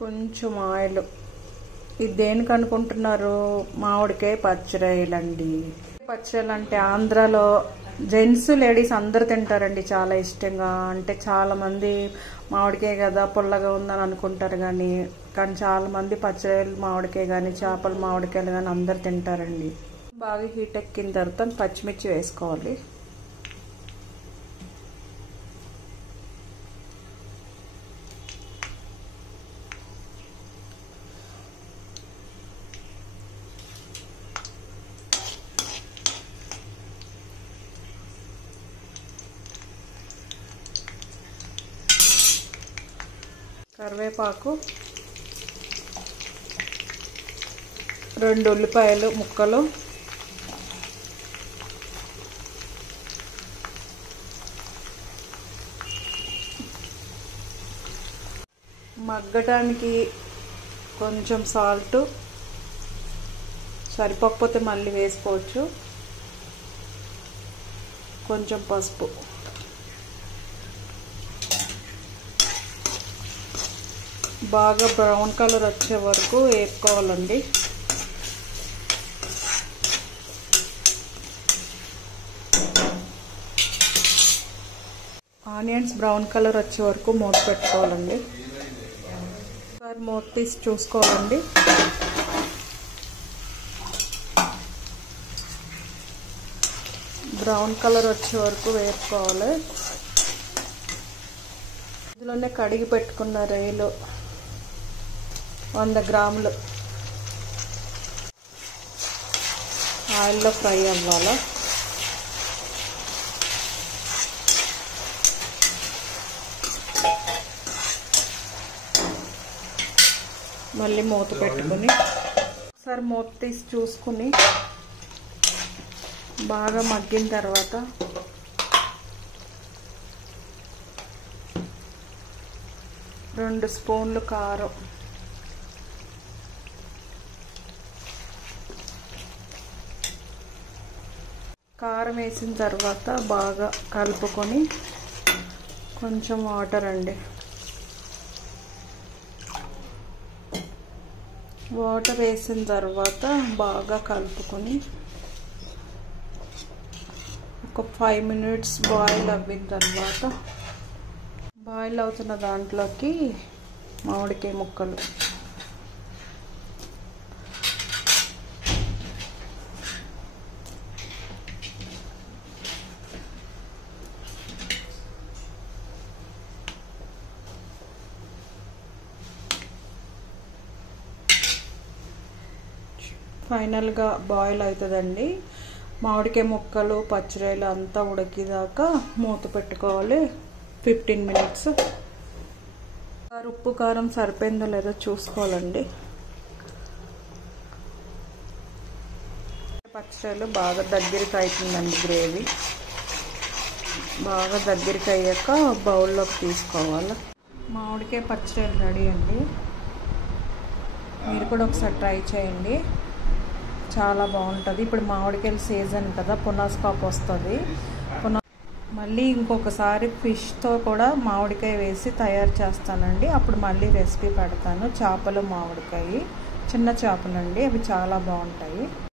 కొంచెం ఆయిల్. ఇది దేనికి అనుకుంటున్నారు? మామిడికాయ పచ్చడిలండి. పచ్చళ్ళు అంటే ఆంధ్రాలో జెంట్స్ లేడీస్ అందరు తింటారండి చాలా ఇష్టంగా. అంటే చాలా మంది మామిడికాయ కదా పుల్లగా ఉందని అనుకుంటారు, కానీ చాలా మంది పచ్చళ్ళు మామిడికాయ కానీ చేపలు మామిడికాయలు కానీ అందరు తింటారండి. బాగా హీట్ ఎక్కిన తర్వాత పచ్చిమిర్చి వేసుకోవాలి. కరివేపాకు, 2 ఉల్లిపాయలు ముక్కలు, మగ్గడానికి కొంచెం సాల్ట్, సరిపోకపోతే మళ్ళీ వేసుకోవచ్చు, కొంచెం పసుపు. బాగా బ్రౌన్ కలర్ వచ్చే వరకు వేపుకోవాలండి. ఆనియన్స్ బ్రౌన్ కలర్ వచ్చే వరకు మూత పెట్టుకోవాలండి. ఒకసారి మూత తీసి చూసుకోవాలండి. బ్రౌన్ కలర్ వచ్చే వరకు వేపుకోవాలి. ఇందులోనే కడిగి పెట్టుకున్న రొయ్యలు 100 గ్రాములు ఆయిల్లో ఫ్రై అవ్వాలి. మళ్ళీ మూత పెట్టుకుని ఒకసారి మూత తీసి చూసుకుని బాగా మగ్గిన తర్వాత రెండు స్పూన్లు కారం, కారం వేసిన తర్వాత బాగా కలుపుకొని కొంచెం వాటర్ అండి. వాటర్ వేసిన తర్వాత బాగా కలుపుకొని ఒక 5 మినిట్స్ బాయిల్ అవ్విన తర్వాత బాయిల్ అవుతున్న దాంట్లోకి మామిడికాయ ముక్కలు, ఫైనల్గా బాయిల్ అవుతుందండి. మామిడికాయ ముక్కలు పచ్చిరొయ్యలు అంతా ఉడికేదాకా మూత పెట్టుకోవాలి 15 మినిట్స్. ఉప్పు కారం సరిపోయిందో లేదో చూసుకోవాలండి. పచ్చిరొయ్యలు బాగా దగ్గరికి అవుతుందండి. గ్రేవీ బాగా దగ్గరికి అయ్యాక బౌల్లోకి తీసుకోవాలి. మామిడికాయ పచ్చిరొయ్యలు రెడీ అండి. మీరు కూడా ఒకసారి ట్రై చేయండి, చాలా బాగుంటుంది. ఇప్పుడు మామిడికాయల సీజన్ కదా, పునాస్కాప్ వస్తుంది. మళ్ళీ ఇంకొకసారి ఫిష్తో కూడా మామిడికాయ వేసి తయారు చేస్తానండి. అప్పుడు మళ్ళీ రెసిపీ పెడతాను. చేపలు మామిడికాయ, చిన్న చేపలండి, అవి చాలా బాగుంటాయి.